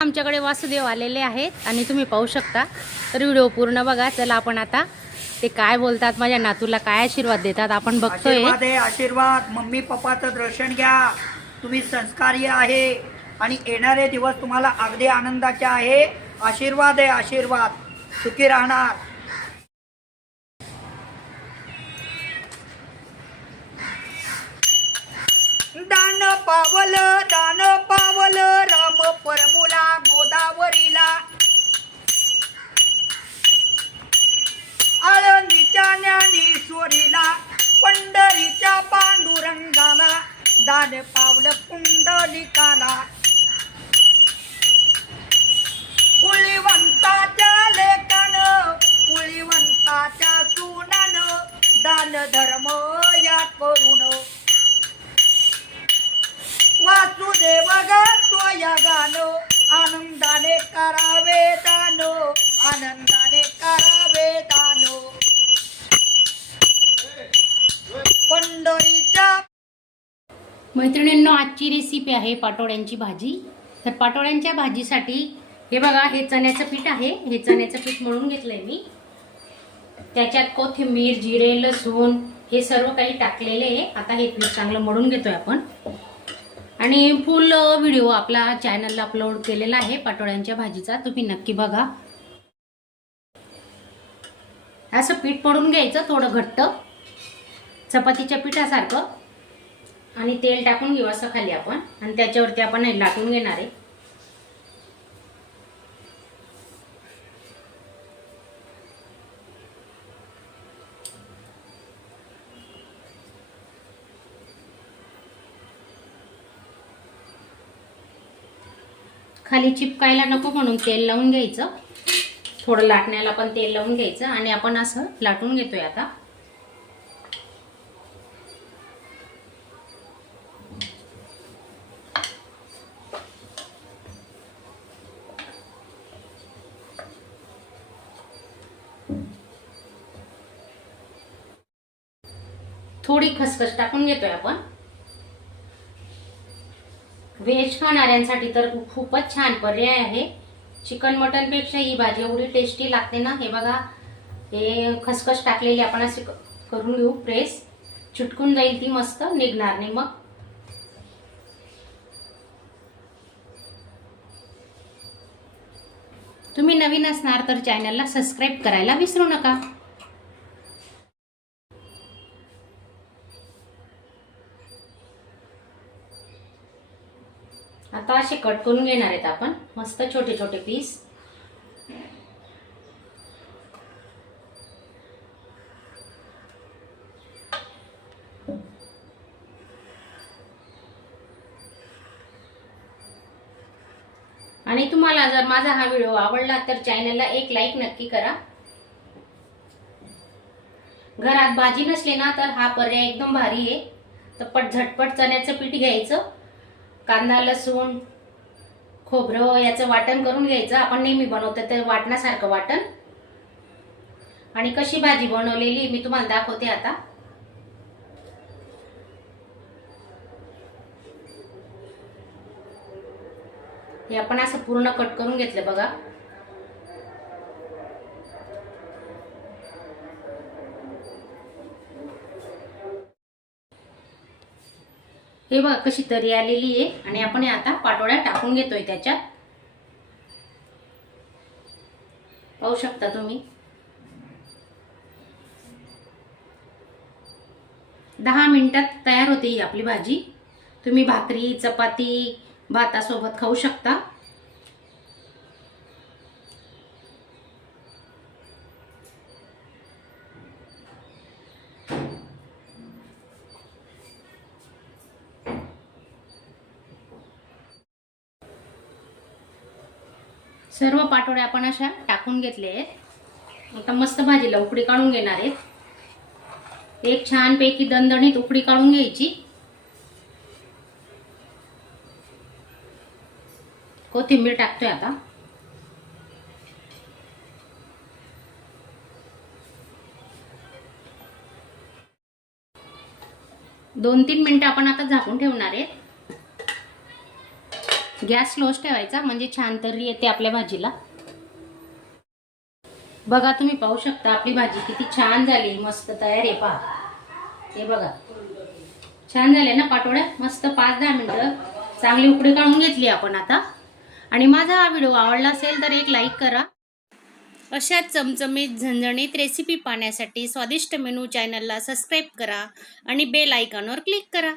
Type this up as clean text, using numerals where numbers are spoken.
आमच्याकडे वासुदेव आलेले आहेत आणि तुम्ही पाहू शकता। तर व्हिडिओ पूर्ण बघा। चला आपण आता ते काय बोलतात, माझ्या नातूला काय आशीर्वाद देतात आपण बघतोय। आशीर्वाद आहे, आशीर्वाद। मम्मी पप्पाचं दर्शन घ्या, तुम्ही संस्कारी आहे आणि येणारे दिवस तुम्हाला अगदी आनंदाचे आहे। आशीर्वाद आहे, आशीर्वाद। सुखी राहणार। दान पावल राम प्रभूला गोदावरीला, आळंदीच्या ज्ञानेश्वरीला, पंढरीच्या पांडुरंगाला, दान पावलं कुंडलिकाला, कुळीवंताच्या लेकानं, कुळीवंताच्या सुनानं, दान धर्म या करून वासुदेव गातोया गाणं, आनंदाने करावे दान, आनंदाने करावे दान। पंढरीच्या मैत्रिणींनो, आजची रेसिपी आहे पाटोड्यांची भाजी। तर पाटोड्यांच्या भाजीसाठी हे बघा, हे चण्याचं पीठ आहे। हे चण्याचं पीठ मळून घेतलंय मी। त्याच्यात कोथिंबीर, जिरे, लसूण हे सर्व काही टाकलेले आहे। आता हे पीठ चांगलं मळून घेतोय आपण आणि फुल व्हिडिओ आपला चॅनलला अपलोड केलेला आहे पाटोड्यांच्या भाजीचा, तुम्ही नक्की बघा। असं पीठ मळून घ्यायचं, थोडं घट्ट चपातीच्या पिठासारखं, आणि तेल टाकून घेऊ असं खाली आपण, आणि त्याच्यावरती आपण हे लाटून घेणार आहे। खाली चिपकायला नको म्हणून तेल लावून घ्यायचं, थोडं लाटण्याला पण तेल लावून घ्यायचं आणि आपण असं लाटून घेतोय आता। थोडी खसखस टाकून घेतोय आपण। व्हेज खाणाऱ्यांसाठी तर खूपच छान पर्याय आहे। चिकन मटन पेक्षा ही भाजी एवढी टेस्टी लागते ना। हे बघा, हे खसखस टाकलेली आपण असे करून घेऊ प्रेस, चिटकून जाईल ती, मस्त निघणार नाही मग। तुम्ही नवीन असणार तर चॅनलला सबस्क्राईब करायला विसरू नका। आता असे कट करून घेणार आहेत आपण, मस्त छोटे छोटे पीस। आणि तुम्हाला जर माझा हा व्हिडिओ आवडला तर चॅनलला एक लाईक नक्की करा। घरात भाजी नसली ना तर हा पर्याय एकदम भारी आहे। तर झटपट चण्याचं पीठ घ्यायचं, कांदा, लसूण, खोबरं याचं वाटण करून घ्यायचं। आपण नेहमी बनवतो ते वाटणासारखं वाटण। आणि कशी भाजी बनवलेली मी तुम्हाला दाखवते आता। हे आपण असं पूर्ण कट करून घेतलं बघा। हे बघा कशी तरी आलेली आहे, आणि आपण आता पाटोड्या टाकून घेतोय त्याच्यात। पाहू शकता तुम्ही, 10 मिनिटात तयार होते ही आपली भाजी। तुम्ही भाकरी, चपाती, भातासोबत खाऊ शकता। सर्व पाटोड्या आपण अशा टाकून घेतले आहेत। आता मस्त भाजीला उकडी काढून घेणार आहेत। एक छान पैकी दणदणीत उकडी काढून घ्यायची। कोथिंबीर टाकतोय आता। दोन 3 मिनिटं आपण आता झाकून ठेवणार आहे। गॅस स्लोच ठेवायचा म्हणजे छान तर्री येते आपल्या भाजीला. बघा तुम्ही पाहू शकता आपली भाजी किती छान झाली, मस्त तयार आहे. पहा हे बघा छान झाले ना पाटोळ्या. मस्त 5-10 मिनिटं चांगली उकळी काढून घेतली आपण आता. आणि माझा हा व्हिडिओ आवडला असेल तर एक लाईक करा. अशा चमचमीत झणझणीत रेसिपी पाहण्यासाठी स्वादिष्ट मेनू चॅनलला सबस्क्राईब करा आणि बेल आयकॉनवर क्लिक करा.